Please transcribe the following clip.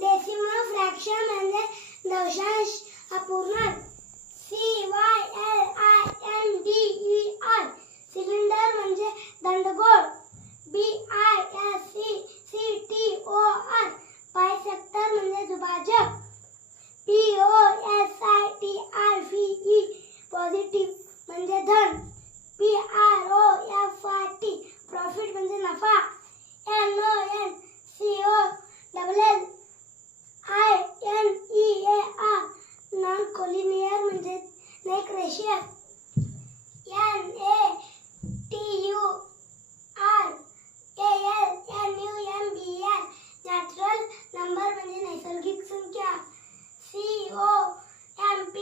Decimal fraction म्हणजे दशांश अपूर्णांक. CYLINDER सिलेंडर म्हणजे दंडगोल. BISECTOR बायसेक्टर म्हणजे दुभाजक. POSITIVE पॉझिटिव्ह म्हणजे धन. PROFIT प्रॉफिट म्हणजे नफा. NONCOLLINEAR नॉन कोलिनियर म्हणजे नेक रेषीय. NATURALNUMBR नॅचरल नंबर म्हणजे नैसर्गिक संख्या. COMP